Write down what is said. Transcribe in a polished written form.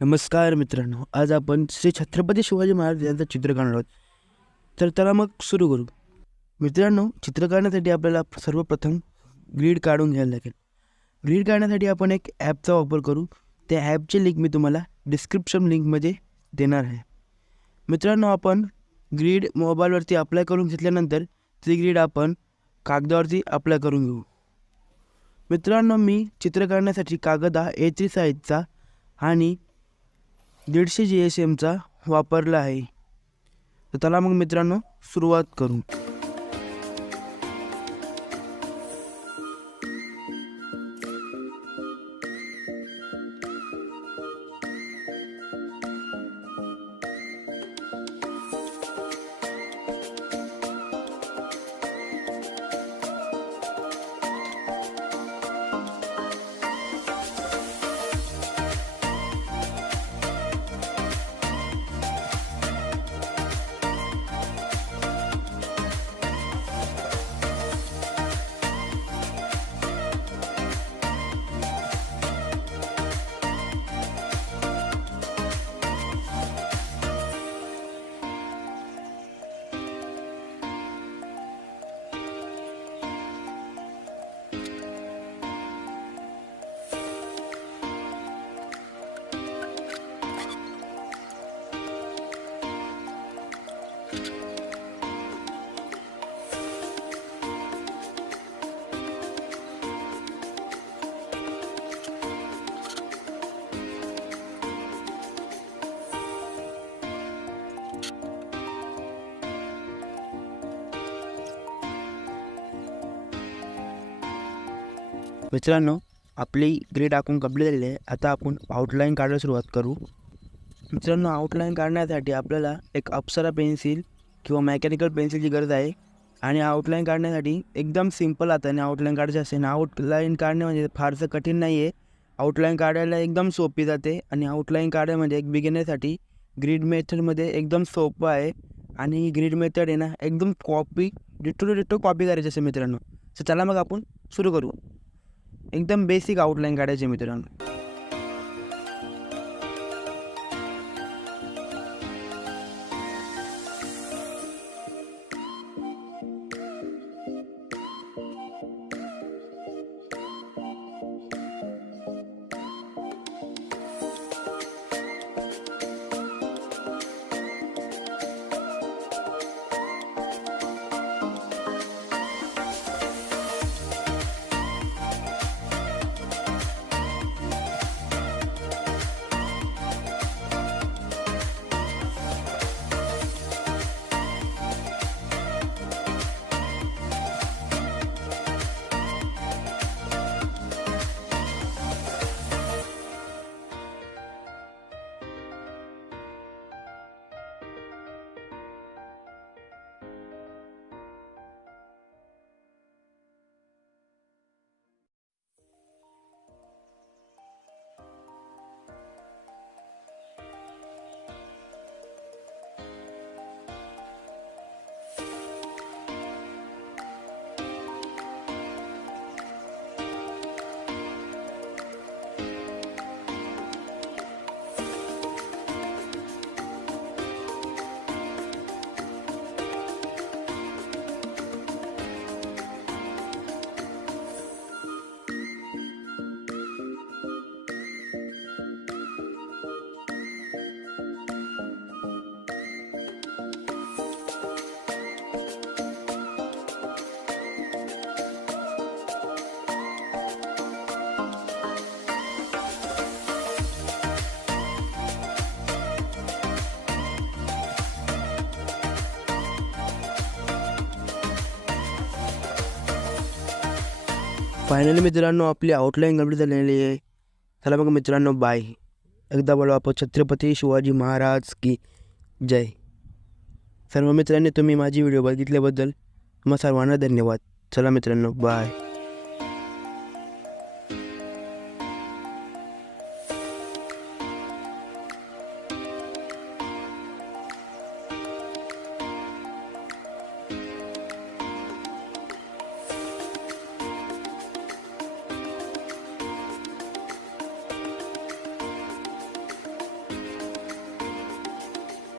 नमस्कार मित्रांनो, आज आपण श्री छत्रपती शिवाजी महाराज यांचं चित्र काढणार आहोत. तर चला मग सुरू करू. मित्रांनो, चित्र काढण्यासाठी आपल्याला सर्वप्रथम ग्रीड काढून घ्यायला लागेल. ग्रीड काढण्यासाठी आपण एक ॲपचा वापर करू. त्या ॲपची लिंक मी तुम्हाला डिस्क्रिप्शन लिंकमध्ये देणार आहे. मित्रांनो, आपण ग्रीड मोबाईलवरती अप्लाय करून घेतल्यानंतर ती ग्रीड आपण कागदावरती अप्लाय करून घेऊ. मित्रांनो, मी चित्र काढण्यासाठी कागद हा A3 साईजचा आणि 150 GSMचा वापरला आहे. तर चला मग मित्रांनो सुरुवात करू. मित्रांनो, आपली ग्रीड आखून कंप्लीट झालेली आहे. आता आपण आउटलाईन काढायला सुरुवात करू. मित्रांनो, आउटलाईन काढण्यासाठी आपल्याला एक अप्सरा पेन्सिल किंवा मेकॅनिकल पेन्सिलची गरज आहे. आणि आउटलाईन काढण्यासाठी एकदम सिंपल हाताने आउटलाईन काढायची असेल. आउटलाईन काढणे म्हणजे फारसं कठीण नाही आहे. आउटलाईन काढायला एकदम सोपी जाते आणि आउटलाईन काढणे म्हणजे एक बिगिनरसाठी ग्रीड मेथडमध्ये एकदम सोपं आहे. आणि ही ग्रीड मेथड आहे ना, एकदम कॉपी डिटो कॉपी करायची असेल मित्रांनो. तर चला मग आपण सुरू करू. एकदम बेसिक आउटलाईन काढायचे मित्रांनो. फायनली मित्रांनो, आपली आउटलाईन कंप्लीट झालेली आहे. चला मग मित्रांनो, बाय. एकदा बोलू आपण छत्रपती शिवाजी महाराज की जय. सर्व मित्रांनी तुम्ही माझी व्हिडिओ बघितल्याबद्दल तुम्हा सर्वांना धन्यवाद. चला मित्रांनो, बाय.